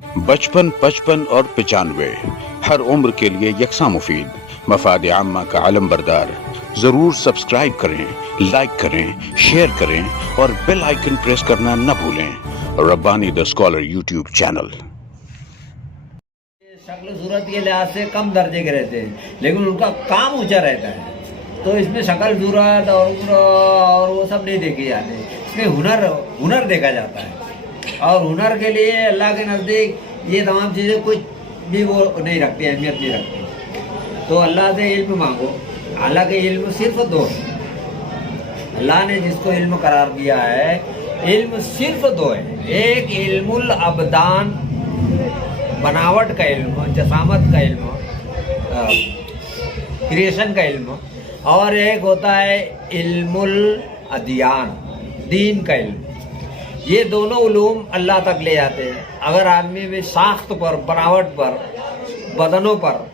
बचपन, 55 और 95 हर उम्र के लिए यकसा मुफीद, मफाद आम्मा का अलम बरदार। जरूर सब्सक्राइब करें, लाइक करें, शेयर करें और बेल आइकन प्रेस करना न भूलें। Rabbani the scholar YouTube channel. शक्ल सूरत के लिहाज से कम दर्जे के रहते हैं, लेकिन उनका काम ऊंचा रहता है। तो इसमें शक्ल सूरत और उम्र और वो सब नहीं देखे जाते, इसमें हुनर देखा जाता है। और हुनर के लिए अल्लाह के नज़दीक ये तमाम चीज़ें कुछ भी वो नहीं रखती, अहमियत नहीं रखती। तो अल्लाह से इल्म मांगो। हालांकि इल्म सिर्फ दो है, अल्लाह ने जिसको इल्म करार दिया है, इल्म सिर्फ दो है। एक इल्मुल अबदान, बनावट का इल्म, जसामत का इल्म, क्रिएशन का इल्म, और एक होता है इल्मुल अदियान, दीन का इल्म। ये दोनों उलूम अल्लाह तक ले जाते हैं। अगर आदमी भी साख्त पर, बनावट पर, बदनों पर,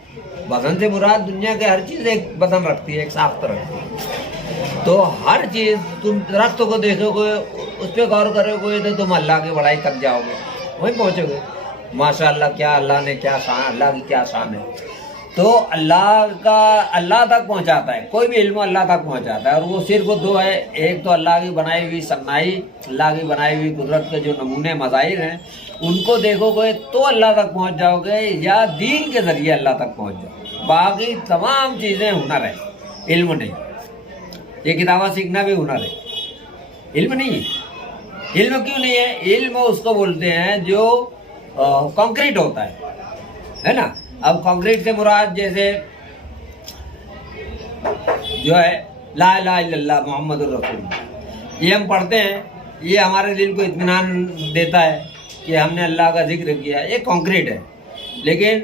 बदन से मुराद दुनिया के हर चीज़ एक बदन रखती है, एक साख्त रखती है। तो हर चीज़, तुम दरख्त को देखोगे, उस पर गौर करोगे तो तुम अल्लाह की बड़ाई तक जाओगे, वहीं पहुँचोगे। माशाअल्लाह, क्या अल्लाह ने क्या शान, अल्लाह की क्या शान है। तो अल्लाह तक पहुंचाता है, कोई भी इल्म अल्लाह तक पहुंचाता है। और वो सिर्फ दो है, एक तो अल्लाह की बनाई हुई सन्नाई, अल्लाह की बनाई हुई कुदरत के जो नमूने मज़ाहिर हैं, उनको देखोगे तो अल्लाह तक पहुंच जाओगे, या दीन के ज़रिए अल्लाह तक पहुंच जाओगे। बाकी तमाम चीज़ें हुनर है, इल्म नहीं। ये किताबें सीखना भी हुनर है, इल्म नहीं है। इल्म क्यों नहीं है? इल्म उसको बोलते हैं जो कंक्रीट होता है ना। अब कंक्रीट से मुराद जैसे जो है ला इलाहा इल्लल्लाह मुहम्मदुर रसूलुल्लाह, ये हम पढ़ते हैं, ये हमारे दिल को इत्मीनान देता है कि हमने अल्लाह का जिक्र किया, ये कंक्रीट है। लेकिन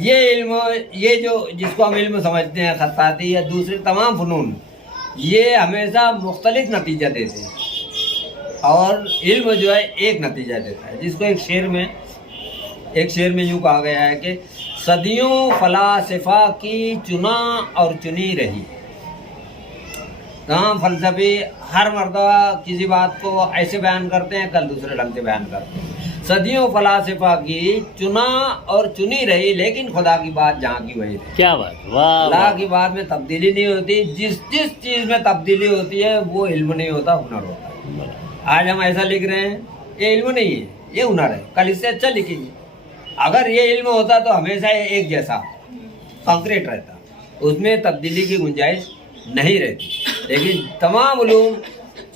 ये इल्म, ये जो जिसको हम इल्म समझते हैं, खत्ताती या दूसरे तमाम फ़नून, ये हमेशा मुख्तलिफ नतीजा देते हैं। और इल्म जो है एक नतीजा देता है, जिसको एक शेर में यूँ कहा गया है कि सदियों फलासफा की चुना और चुनी रही। तमाम फलसफे हर मर्तबा किसी बात को ऐसे बयान करते हैं, कल दूसरे ढंग से बयान करते हैं। सदियों फलासफा की चुना और चुनी रही, लेकिन खुदा की बात जहाँ की वही रही। क्या बात, वाह। अल्लाह की बात में तब्दीली नहीं होती। जिस चीज़ में तब्दीली होती है वो इल्म नहीं होता, हुनर होता है। आज हम ऐसा लिख रहे हैं, ये इल्म नहीं है, ये हुनर है। कल इससे अच्छा लिखेंगे। अगर ये इल्म होता तो हमेशा एक जैसा कंक्रीट रहता, उसमें तब्दीली की गुंजाइश नहीं रहती। लेकिन तमाम उलूम,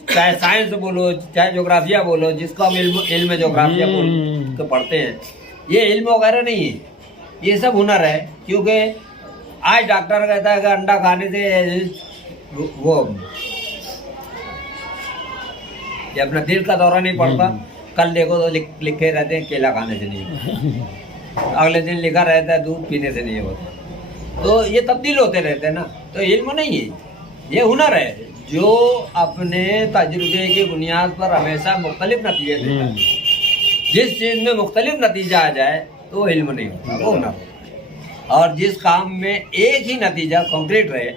चाहे साइंस बोलो, चाहे जोग्राफिया बोलो, जिसको हम इल्म जोग्राफिया बोल के पढ़ते हैं, ये इल्म वगैरह नहीं है, ये सब हुनर है। क्योंकि आज डॉक्टर कहता है कि अंडा खाने से वो ये अपना दिल का दौरा नहीं पड़ता, कल देखो तो लिखे रहते हैं केला खाने से नहीं, अगले दिन लिखा रहता है दूध पीने से नहीं होता। तो ये तब्दील होते रहते हैं ना। तो इल्म नहीं है, ये हुनर है जो अपने तजुर्बे की बुनियाद पर हमेशा मुख्तलिफ नतीजे देता है। जिस चीज़ में मुख्तलिफ नतीजा आ जाए तो वो इल्म नहीं होता, वो हुनर होता। और जिस काम में एक ही नतीजा कंक्रीट रहे,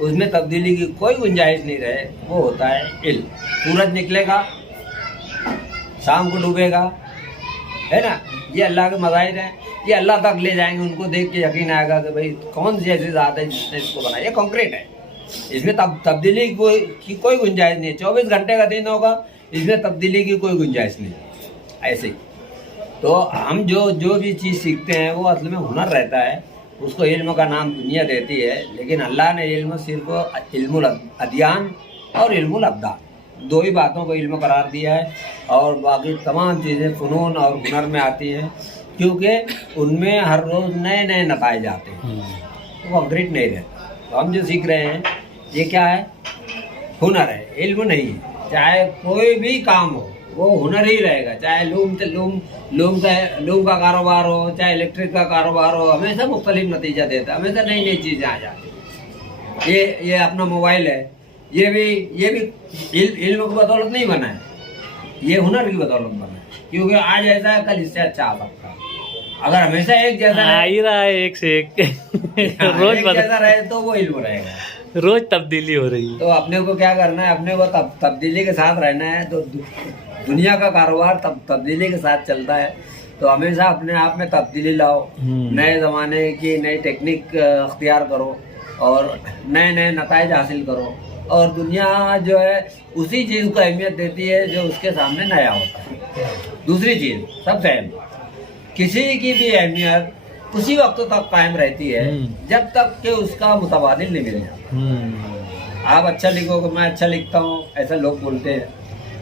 उसमें तब्दीली की कोई गुंजाइश नहीं रहे, वो होता है इल्म। सूरज निकलेगा, शाम को डूबेगा, है ना, ये अल्लाह के मज़ाहिर हैं, ये अल्लाह तक ले जाएंगे। उनको देख के यकीन आएगा कि भाई कौन सी ऐसी ज़ात है जिसने इसको बनाया। ये कंक्रीट है, इसमें तब्दीली की कोई गुंजाइश नहीं है। 24 घंटे का दिन होगा, इसमें तब्दीली की कोई गुंजाइश नहीं है। ऐसे ही तो हम जो भी चीज़ सीखते हैं वो असल में हुनर रहता है, उसको इल्म का नाम दुनिया देती है। लेकिन अल्लाह ने इल्म सिर्फ इल्मुल अदियान और इल्मुल अब्दान, दो ही बातों को इल्म करार दिया है। और बाकी तमाम चीज़ें फ़नून और हुनर में आती हैं, क्योंकि उनमें हर रोज़ नए नए नताइज आते हैं, तो कंक्रीट नहीं रहता। तो हम जो सीख रहे हैं ये क्या है? हुनर है, इल्म नहीं है। चाहे कोई भी काम हो वो हुनर ही रहेगा। चाहे लूम का कारोबार हो, चाहे इलेक्ट्रिक का कारोबार हो, हमेशा मुख्तलिफ नतीजा देता है, हमेशा नई नई चीज़ें आ जाती हैं। ये अपना मोबाइल है, ये भी इल्म की बदौलत नहीं बना है, ये हुनर की बदौलत बना है। क्योंकि आज ऐसा है, कल इससे अच्छा आ सकता है। अगर हमेशा एक जैसा आ ही रहा है, एक से एक रोज एक जैसा रहे तो वो इल्म रहेगा, रोज तब्दीली हो रही है। तो अपने को क्या करना है? अपने को तब्दीली के साथ रहना है। तो दुनिया का कारोबार तब्दीली के साथ चलता है। तो हमेशा अपने आप में तब्दीली लाओ, नए ज़माने की नई टेक्निक अख्तियार करो और नए नए नताइज हासिल करो। और दुनिया जो है उसी चीज़ को अहमियत देती है जो उसके सामने नया होता है। दूसरी चीज़ सबसे अहम, किसी की भी अहमियत उसी वक्त तक कायम रहती है जब तक कि उसका मुतबादिल नहीं मिल जाता। आप अच्छा लिखोगे, मैं अच्छा लिखता हूँ, ऐसा लोग बोलते हैं,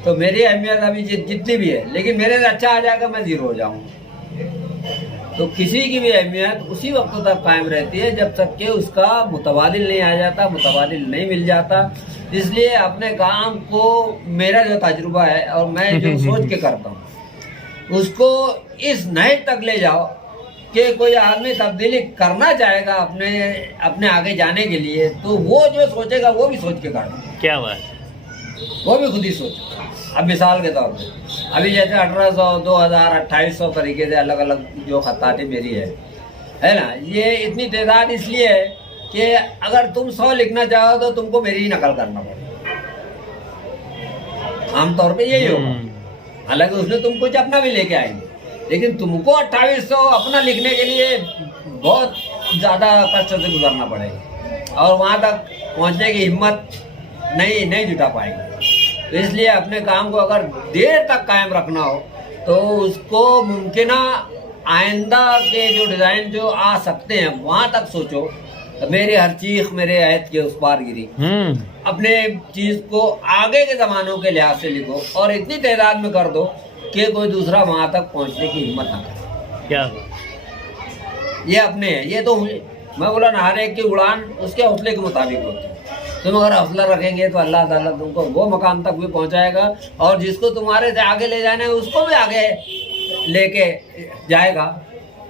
तो मेरी अहमियत अभी जितनी भी है, लेकिन मेरे से अच्छा आ जाएगा मैं जीरो हो जाऊंगा। तो किसी की भी अहमियत उसी वक्त तक कायम रहती है जब तक कि उसका मुतबादिल नहीं आ जाता, मुतबादिल नहीं मिल जाता। इसलिए अपने काम को, मेरा जो तजुर्बा है और मैं जो सोच के करता हूँ, उसको इस नहज तक ले जाओ कि कोई आदमी तब्दीली करना चाहेगा अपने आगे जाने के लिए, तो वो जो सोचेगा वो भी सोच के काटो। क्या बात, वो भी खुद ही सोचे। अब मिसाल के तौर पे अभी जैसे 1800, 2000, 2800 तरीके से अलग अलग जो खताती मेरी है ना, ये इतनी तादाद इसलिए है कि अगर तुम 100 लिखना चाहो तो तुमको मेरी ही नकल करना पड़ेगा। आमतौर पे यही होगा। हालांकि उसने तुम कुछ अपना भी लेके आएंगे, लेकिन तुमको 2800 अपना लिखने के लिए बहुत ज़्यादा कष्ट से गुजरना पड़ेगा और वहाँ तक पहुँचने की हिम्मत नहीं जुटा पाएंगे। तो इसलिए अपने काम को अगर देर तक कायम रखना हो तो उसको मुमकिन आइंदा के जो डिज़ाइन जो आ सकते हैं वहाँ तक सोचो। मेरे हर चीख मेरे ऐत के उस पार गिरी, अपने चीज़ को आगे के ज़मानों के लिहाज से लिखो और इतनी तादाद में कर दो कि कोई दूसरा वहाँ तक पहुँचने की हिम्मत ना करे। क्या ये अपने है, ये तो मैं बोला ना, हर एक की उड़ान उसके हौसले के मुताबिक होती है। तुम अगर हौसला रखेंगे तो अल्लाह ताला तुमको वो मकाम तक भी पहुंचाएगा और जिसको तुम्हारे से आगे ले जाना है उसको भी आगे लेके जाएगा,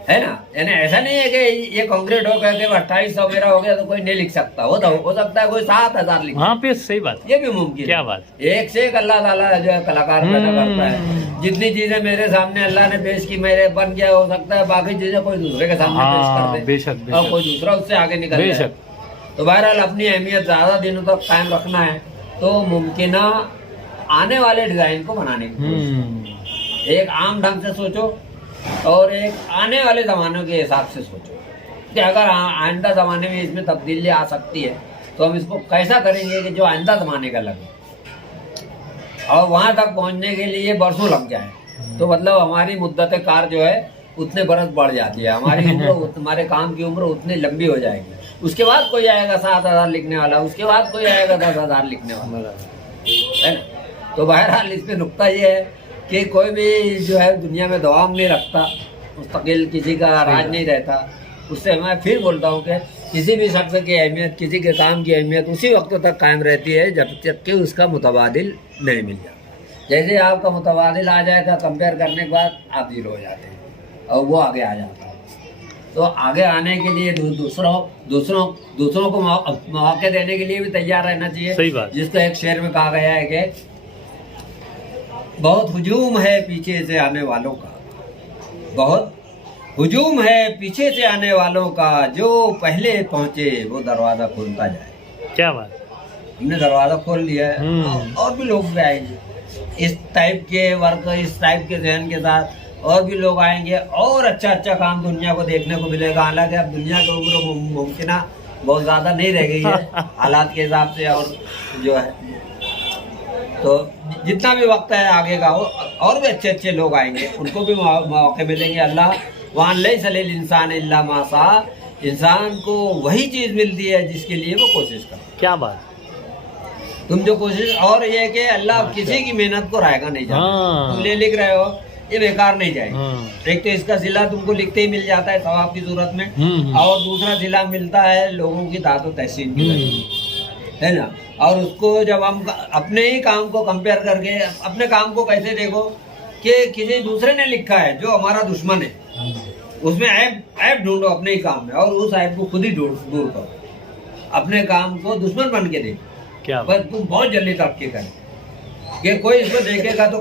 है ना। यानी ऐसा नहीं है कि ये कंक्रीट हो गया कि 2800 मेरा हो गया तो कोई नहीं लिख सकता, हो सकता है कोई 7000 लिख। हाँ पे सही बात, ये भी मुमकिन। क्या बात, एक से एक अल्लाह ताला जो है कलाकार पैदा करता है। जितनी चीजें मेरे सामने अल्लाह ने पेश की, मेरे बन गया, हो सकता है बाकी चीजें कोई दूसरे के सामने पेश कर दे, बेशक और कोई दूसरा उससे आगे निकल जाए। तो बहरहाल अपनी अहमियत ज़्यादा दिनों तक कायम रखना है तो मुमकिन आने वाले डिज़ाइन को बनाने की एक आम ढंग से सोचो और एक आने वाले ज़मानों के हिसाब से सोचो कि अगर आइंदा ज़माने में इसमें तब्दीली आ सकती है तो हम इसको कैसा करेंगे कि जो आइंदा ज़माने का लगे और वहाँ तक पहुँचने के लिए बरसों लग जाए। तो मतलब हमारी मुद्दत कार जो है उतने बरस बढ़ जाती है, हमारी उम्र, हमारे काम की उम्र उतनी लंबी हो जाएगी। उसके बाद कोई आएगा 7000 लिखने वाला, उसके बाद कोई आएगा 10,000 लिखने वाला, है ना। तो बहरहाल इस पे नुक्ता ये है कि कोई भी जो है दुनिया में दवाम नहीं रखता, मुस्तकिल किसी का राज नहीं रहता। उससे मैं फिर बोलता हूँ कि किसी भी शख्स की अहमियत, किसी के काम की अहमियत उसी वक्त तक कायम रहती है जब तक कि उसका मुतबादिल नहीं मिल जाता। जैसे आपका मुतबादिल आ जाएगा, कंपेयर करने के बाद आप जीरो हो जाते हैं और वो आगे आ जाता है। तो आगे आने के लिए दूसरों को मौके देने के लिए भी तैयार रहना चाहिए। सही बात। जिसको एक शेर में कहा गया है कि बहुत हुजूम है पीछे से आने वालों का, बहुत हुजूम है पीछे से आने वालों का, जो पहले पहुंचे वो दरवाजा खोलता जाए। क्या बात, हमने दरवाजा खोल लिया है और भी लोग भी आएंगे इस टाइप के वर्क, इस टाइप के जहन के साथ और भी लोग आएंगे और अच्छा काम दुनिया को देखने को मिलेगा। हालांकि अब दुनिया की उम्र मुमकिन बहुत ज़्यादा नहीं रह गई है हालात के हिसाब से, और जो है तो जितना भी वक्त है आगे का और भी अच्छे लोग आएंगे, उनको भी मौके मिलेंगे। अल्लाह वहाँ लई सलील इंसान इल्ला मासा, इंसान को वही चीज़ मिलती है जिसके लिए वो कोशिश करे। क्या बात, तुम जो कोशिश, और ये है कि अल्लाह किसी की मेहनत को रायगा नहीं जाता। तुम लिख रहे हो ये बेकार नहीं जाएगी। एक तो इसका सिला तुमको लिखते ही मिल जाता है सवाब की सूरत में, और दूसरा सिला मिलता है लोगों की दाद व तहसीन की, है ना। और उसको जब हम अपने ही काम को कंपेयर करके अपने काम को कैसे देखो कि किसी दूसरे ने लिखा है जो हमारा दुश्मन है, उसमें ऐप ढूंढो अपने ही काम में और उस ऐप को खुद ही दूर करो। अपने काम को दुश्मन बन के देखो, क्या बस तुम बहुत जल्दी तरक्की करें। कि कोई इसको देखेगा तो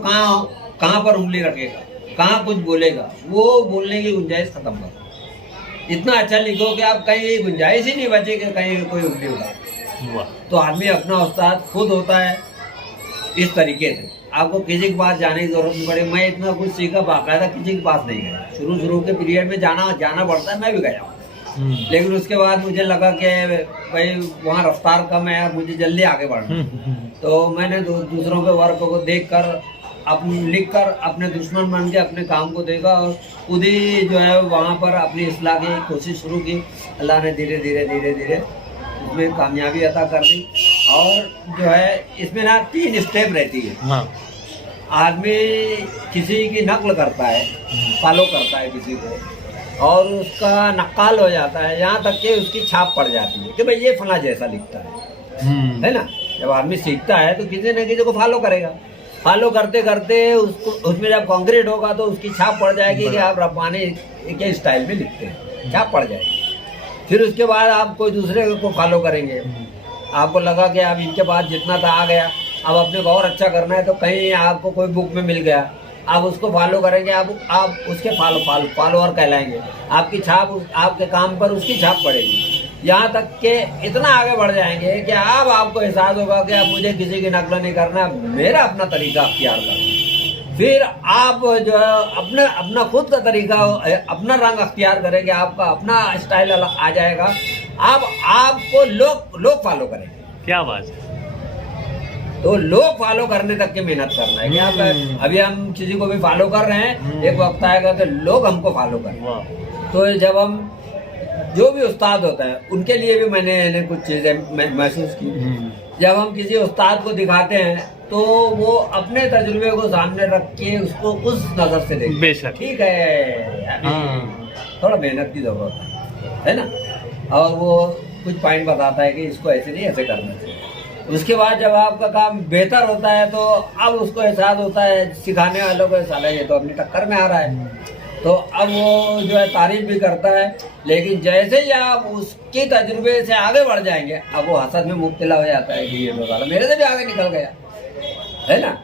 कहाँ पर उंगली रखेगा, कहाँ कुछ बोलेगा, वो बोलने की गुंजाइश खत्म करो। इतना अच्छा लिखो कि आप कहीं गुंजाइश ही नहीं बचे कि कहीं कोई उंगली उठा। तो आदमी अपना उस्ताद खुद होता है इस तरीके से। आपको किसी के पास जाने की जरूरत नहीं पड़ी। मैं इतना कुछ सीखा, बाकायदा किसी के पास नहीं गया। शुरू के पीरियड में जाना पड़ता है, मैं भी गया हूँ, लेकिन उसके बाद मुझे लगा कि भाई वहाँ रफ्तार कम है, मुझे जल्दी आगे बढ़ना। तो मैंने दूसरों के वर्क को देखकर लिख कर अपने दुश्मन बन के अपने काम को देखा और खुद ही जो है वहाँ पर अपनी इस्लाह की कोशिश शुरू की। अल्लाह ने धीरे धीरे इसमें कामयाबी अता कर दी। और जो है इसमें ना 3 स्टेप रहती है। हाँ। आदमी किसी की नकल करता है, फॉलो करता है किसी को, और उसका नक्काल हो जाता है, यहाँ तक कि उसकी छाप पड़ जाती है कि भाई ये फला जैसा लिखता है ना। जब आदमी सीखता है तो किसी न किसी को फॉलो करेगा, फॉलो करते करते उसको उसमें जब कॉन्क्रीट होगा तो उसकी छाप पड़ जाएगी कि आप रब्बानी के स्टाइल में लिखते हैं, छाप पड़ जाएगी। फिर उसके बाद आप कोई दूसरे को फॉलो करेंगे, आपको लगा कि आप इनके पास जितना था आ गया, अब अपने को और अच्छा करना है, तो कहीं आपको कोई बुक में मिल गया, आप उसको फॉलो करेंगे, आप उसके फॉलोअर कहलाएंगे, आपकी छाप आपके काम पर उसकी छाप पड़ेगी। यहाँ तक कि इतना आगे बढ़ जाएंगे कि अब आपको एहसास होगा कि अब मुझे किसी की नकल नहीं करना, मेरा अपना तरीका अख्तियार करना। फिर आप जो है अपना खुद का तरीका, अपना रंग अख्तियार करेंगे, आपका अपना स्टाइल आ जाएगा, आपको लोग फॉलो करेंगे। क्या बात है। तो लोग फॉलो करने तक की मेहनत करना है कि आप अभी हम किसी को भी फॉलो कर रहे हैं, एक वक्त आएगा कि लोग हमको फॉलो करें। तो जब हम जो भी उस्ताद होता है उनके लिए भी मैंने कुछ चीजें महसूस की। जब हम किसी उस्ताद को दिखाते हैं तो वो अपने तजुर्बे को सामने रख के उसको उस नजर से देखें। बेशक। ठीक है, थोड़ा मेहनत की जरूरत है ना, और वो कुछ पॉइंट बताता है कि इसको ऐसे नहीं ऐसे करना चाहिए। उसके बाद जब आपका काम बेहतर होता है तो अब उसको एहसास होता है, सिखाने वालों को साला ये तो अपनी टक्कर में आ रहा है, तो अब वो जो है तारीफ भी करता है। लेकिन जैसे ही आप उसके तजुर्बे से आगे बढ़ जाएंगे, अब वो हसद में मुब्तला हो जाता है कि ये तो साला मेरे से भी आगे निकल गया है ना।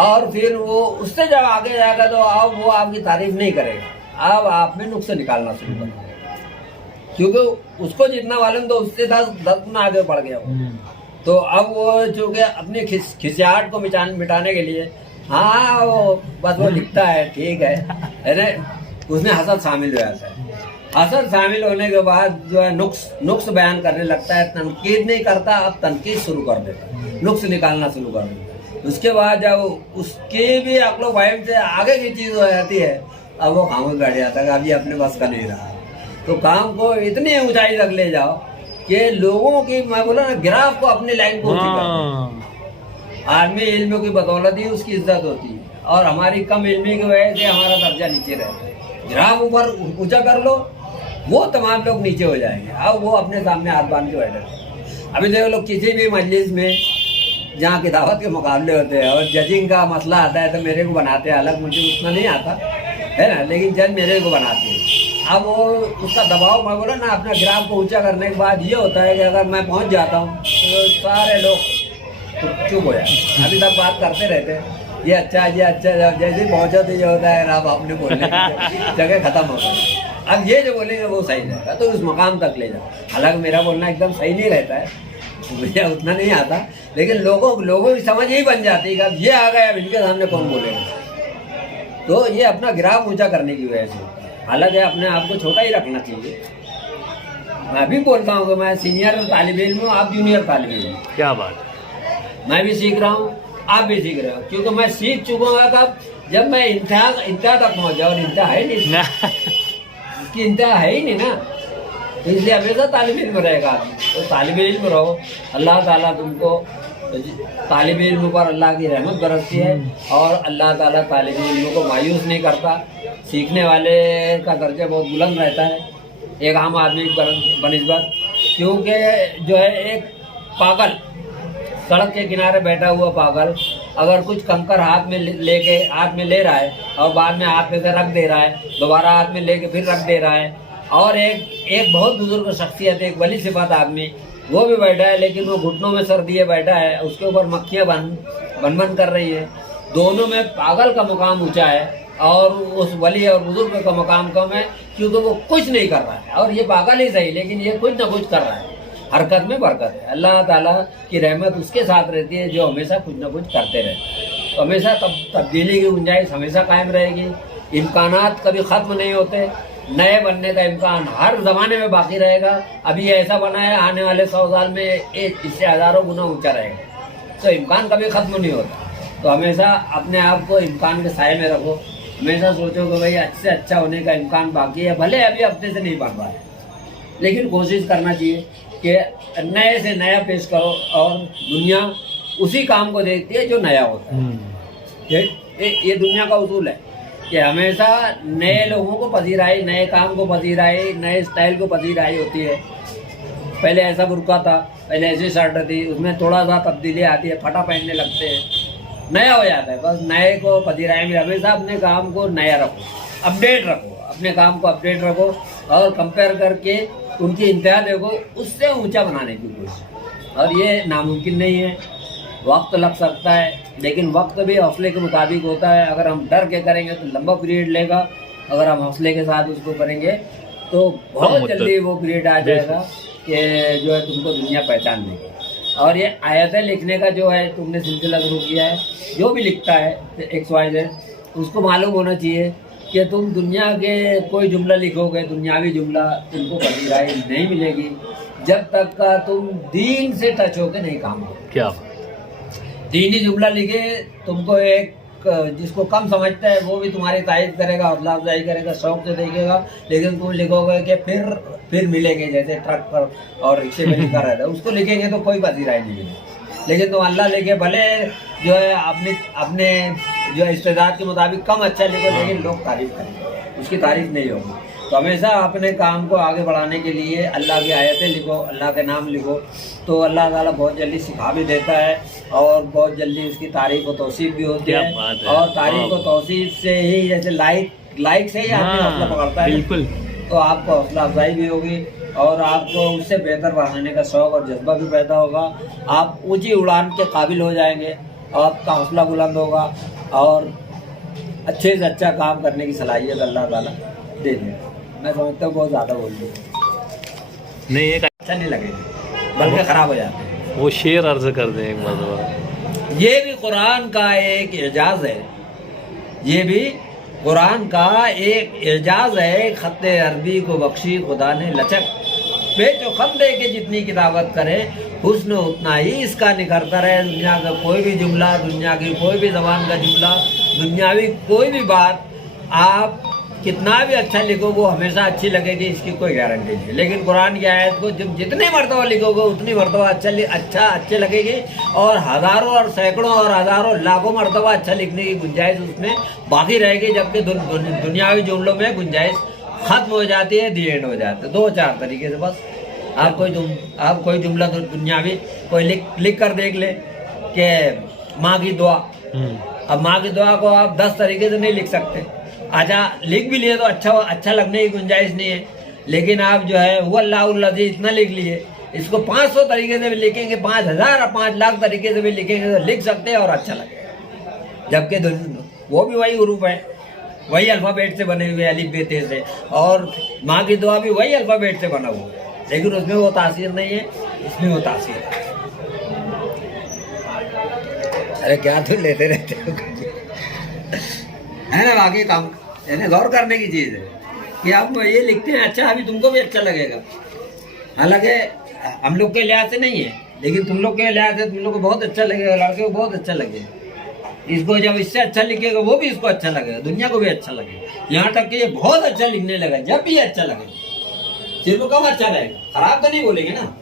और फिर वो उससे जब आगे जाएगा तो अब वो आपकी तारीफ नहीं करेगा, अब आप में नुक्स निकालना शुरू करेगा, क्योंकि उसको जितना मालूम तो उससे 10 गुना आगे बढ़ गया वो। तो अब वो चूँकि अपनी खिसियाहट को मिटाने के लिए हाँ वो लिखता है, ठीक है ना, उसमें हसद शामिल हो जाता है। हसद शामिल होने के बाद जो है नुक्स बयान करने लगता है, तनकीद नहीं करता, अब तनकीद शुरू कर देता है, नुक्स निकालना शुरू कर देता है। उसके बाद जब उसकी भी अक्लो वाइम से आगे की चीज़ हो जाती है, अब वो खामोश बैठ जाता है, अभी अपने बस का नहीं रहा। तो काम को इतनी ऊंचाई तक ले जाओ कि लोगों की, मैं बोला ना, गिराफ को अपनी लाइन को ऊंची कर दो। आदमी इल्म की बदौलत ही उसकी इज्जत होती है, और हमारी कम इल्मी की वजह से हमारा दर्जा नीचे रहता है। गिराफ ऊपर ऊंचा कर लो, वो तमाम लोग नीचे हो जाएंगे। अब वो अपने सामने हाथ बांध के बैठे। अभी देख लो, किसी भी मजलिस में जहाँ की दावत के मुकाबले होते हैं और जजिंग का मसला आता है तो मेरे को बनाते हैं अलग, मुझे उतना नहीं आता है ना, लेकिन जज मेरे को बनाते हैं। अब वो उसका दबाव, मैं बोला ना, अपना गिराफ को ऊंचा करने के बाद ये होता है कि अगर मैं पहुंच जाता हूँ तो सारे लोग चुप हो जाए। अभी तक बात करते रहते हैं, ये अच्छा, जैसे पहुंचो तो ये होता है ना, आपने बोलने जगह खत्म हो गई। अब ये जो बोलेंगे वो सही रहेगा, तो उस मकाम तक ले जाओ। हालांकि मेरा बोलना एकदम सही नहीं रहता है, मुझे उतना नहीं आता, लेकिन लोगों की समझ यही बन जाती है कि अब ये आ गए, अब इनके सामने कौन बोलेगा। तो ये अपना गिराफ ऊंचा करने की वजह से, हालांकि अपने आप को छोटा ही रखना चाहिए। मैं भी बोलता हूँ कि मैं सीनियर तालिब इल्म हूँ, आप जूनियर तालिब इल्म। क्या बात, मैं भी सीख रहा हूँ, आप भी सीख रहे हो, क्योंकि मैं सीख चुका हूँ कब, जब मैं इंतहा तक पहुँच जाऊँ। और इंतहा है नहीं, इसकी इंतहा है ही नहीं ना, तो इसलिए हमेशा तालिब इल्म रहेगा आदमी। तो तालिब इल्म रहो, अल्लाह ताला तुमको तालिब इल्म पर अल्लाह की रहमत बरसती है, और अल्लाह ताला तालिब इल्म को मायूस नहीं करता। सीखने वाले का दर्जा बहुत बुलंद रहता है एक आम आदमी बनिस्बत, क्योंकि जो है एक पागल, सड़क के किनारे बैठा हुआ पागल, अगर कुछ कंकर हाथ में ले रहा है और बाद में हाथ में से रख दे रहा है, दोबारा हाथ में लेके फिर रख दे रहा है, और एक बहुत बुजुर्ग शख्सियत, एक वली सिफात आदमी, वो भी बैठा है, लेकिन वो घुटनों में सर दिए बैठा है, उसके ऊपर मक्खियाँ बन कर रही है। दोनों में पागल का मुकाम ऊंचा है और उस वली और बुजुर्ग का मुकाम कम है, क्योंकि वो कुछ नहीं कर रहा है, और ये पागल ही सही, लेकिन ये कुछ ना कुछ कर रहा है। हरकत में बरकत है। अल्लाह ताला की रहमत उसके साथ रहती है जो हमेशा कुछ ना कुछ करते रहते हैं। तो हमेशा तब्दीली की गुंजाइश हमेशा कायम रहेगी। इम्कानात कभी ख़त्म नहीं होते, नए बनने का इम्कान हर ज़माने में बाकी रहेगा। अभी ऐसा बना है, आने वाले 100 साल में इससे हज़ारों गुना ऊंचा रहेगा। तो इम्कान कभी ख़त्म नहीं होता। तो हमेशा अपने आप को इम्कान के साए में रखो। हमेशा सोचो कि भाई अच्छे से अच्छा होने का इम्कान बाकी है, भले अभी अपने से नहीं बन रहा है, लेकिन कोशिश करना चाहिए कि नए से नया पेश करो। और दुनिया उसी काम को देखती है जो नया होता है। ये दुनिया का उसूल है कि हमेशा नए लोगों को पजीराई, नए काम को पजीराई, नए स्टाइल को पजीराई होती है। पहले ऐसा बुर्का था, पहले ऐसी शर्ट थी, उसमें थोड़ा सा तब्दीली आती है, फटा पहनने लगते हैं, नया हो जाता है। बस नए को पजीराई में हमेशा अपने काम को नया रखो, अपडेट रखो, अपने काम को अपडेट रखो और कंपेयर करके उनकी इंतहा देखो, उससे ऊंचा बनाने की कोशिश। और ये नामुमकिन नहीं है, वक्त लग सकता है, लेकिन वक्त भी हौसले के मुताबिक होता है। अगर हम डर के करेंगे तो लंबा पीरियड लेगा, अगर हम हौसले के साथ उसको करेंगे तो बहुत जल्दी वो पीरियड आ जाएगा कि जो है तुमको दुनिया पहचान लेगी। और ये आयतें लिखने का जो है तुमने सिलसिला शुरू किया है, जो भी लिखता है XYZ, उसको मालूम होना चाहिए कि तुम दुनिया के कोई जुमला लिखोगे, दुनियावी जुमला, तुमको पजीराई नहीं मिलेगी जब तक का तुम दीन से टच होके नहीं काम करोगे। क्या दीनी जुमला लिखे, तुमको एक जिसको कम समझता है वो भी तुम्हारी तारीफ करेगा, हौसला अफजाई करेगा, शौक से देखेगा, लेकिन तुम लिखोगे कि फिर मिलेंगे, जैसे ट्रक पर और रिक्शे में लिखा रहता है, उसको लिखेंगे तो कोई पजीराई नहीं मिलेगी। लेकिन तुम अल्लाह लेके भले जो है अपने जो इस्तेदाद के मुताबिक कम अच्छा लिखो, लेकिन लोग तारीफ करेंगे, उसकी तारीफ नहीं होगी। तो हमेशा अपने काम को आगे बढ़ाने के लिए अल्लाह की आयतें लिखो, अल्लाह के नाम लिखो, तो अल्लाह ताला बहुत जल्दी सिखा भी देता है और बहुत जल्दी उसकी तारीफ व तौसीफ भी होती है। और तारीफ व तौसीफ से ही, जैसे लाइक से ही आदमी हौसला पकड़ता है, बिल्कुल, तो आपको हौसला अफजाई भी होगी और आपको उससे बेहतर बनाने का शौक और जज्बा भी पैदा होगा। आप ऊंची उड़ान के काबिल हो जाएंगे, आपका हौसला बुलंद होगा और अच्छे से अच्छा काम करने की सलाहियत अल्लाह ताला दे देगा। मैं समझता हूँ बहुत ज़्यादा बोल रही हूँ, नहीं एक अच्छा नहीं लगेगा, बल्कि ख़राब हो जाते हैं। वो शेर अर्ज कर दें एक मरतबा। ये भी कुरान का एक एजाज़ है, ये भी कुरान का एक एजाज़ है। खत अरबी को बख्शी खुदा ने लचक, पेचो खत दे के जितनी किताबत करे हुस्न उतना ही इसका निखरता रहे। दुनिया का कोई भी जुमला, दुनिया की कोई भी ज़बान का जुमला, दुनियावी कोई भी बात आप कितना भी अच्छा लिखो वो हमेशा अच्छी लगेगी, इसकी कोई गारंटी नहीं। लेकिन कुरान की आयत को जब जितने मरतबा लिखोगे उतनी मरतबा अच्छे लगेगी और हज़ारों और सैकड़ों और हज़ारों लाखों मरतबा अच्छा लिखने की गुंजाइश उसमें बाकी रहेगी। जबकि दुनियावी जुमलों में गुंजाइश ख़त्म हो जाती है, दी एंड हो जाता है। 2-4 तरीके से बस आप कोई जुमला तो दुनियावी कोई लिख कर देख ले कि माँ की दुआ। अब माँ की दुआ को आप 10 तरीके से नहीं लिख सकते। अच्छा लिख भी लिए तो अच्छा लगने की गुंजाइश नहीं है, लेकिन आप जो है वो अल्लाह इतना लिख लिए, इसको 500 तरीके से भी लिखेंगे, 5000 और 5 लाख तरीके से भी लिखेंगे तो लिख सकते हैं और अच्छा लगेगा। जबकि वो भी वही हुरूफ है, वही अल्फ़ाबेट से बने हुए, अलिफ बे ते से, और माँ की दुआ भी वही अल्फ़ाबेट से बना हुआ है, लेकिन उसमें वो तासीर नहीं है, इसमें वो तासीर है। अरे क्या तुम लेते रहते हो है ना। बाकी काम यानी गौर करने की चीज़ है कि आप ये लिखते हैं, अच्छा अभी तुमको भी अच्छा लगेगा। हालांकि हम लोग के लिहाज से नहीं है, लेकिन तुम लोग के लिहाज से तुम लोग को बहुत अच्छा लगेगा, लड़के को बहुत अच्छा लगेगा। इसको जब इससे अच्छा लिखेगा वो भी इसको अच्छा लगेगा, दुनिया को भी अच्छा लगेगा। यहाँ तक कि ये बहुत अच्छा लिखने लगा, जब भी अच्छा लगेगा, सिर्फ कम अच्छा लगेगा, खराब तो नहीं बोलेंगे ना।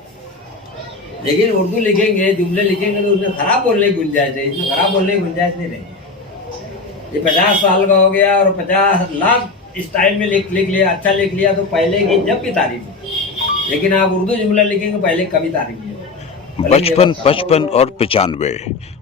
लेकिन उर्दू लिखेंगे, जुमले लिखेंगे तो उसमें खराब बोलने की गुंजाइश है, इसमें खराब बोलने की गुंजाइश नहीं रहेगी। ये 50 साल का हो गया और 50 लाख स्टाइल में लिख लिया, अच्छा लिख लिया तो पहले की जब भी तारीफ है, लेकिन आप उर्दू जुमला लिखेंगे पहले कभी तारीफ नहीं होगी। 55, 55 और 95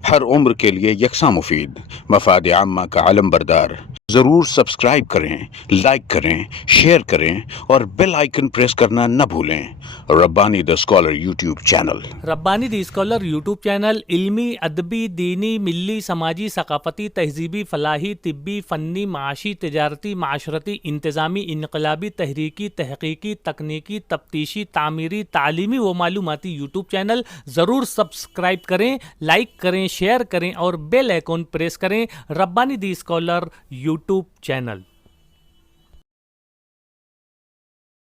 हर उम्र के लिए यकसा मुफीद, मफाद आम्मा का अलम बरदार। ज़रूर सब्सक्राइब करें, लाइक करें, शेयर करें और बेल आइकन प्रेस करना न भूलें। Rabbani the scholar YouTube channel. Rabbani the scholar YouTube channel इल्मी, अदबी, दीनी, मिली, समाजी, सकाफती, तहजीबी, फलाही, तिब्बी, फ़न्नी, माशी, तिजारती, माशरती, इंतज़ामी, इनकलाबी, तहरीकी, तहकीकी, तकनीकी, तफ्तीशी, तामीरी, तालीमी व मालूमाती यूट्यूब चैनल। ज़रूर सब्सक्राइब करें, लाइक करें, शेयर करें और बेल आइकन प्रेस करें। Rabbani the scholar YouTube channel.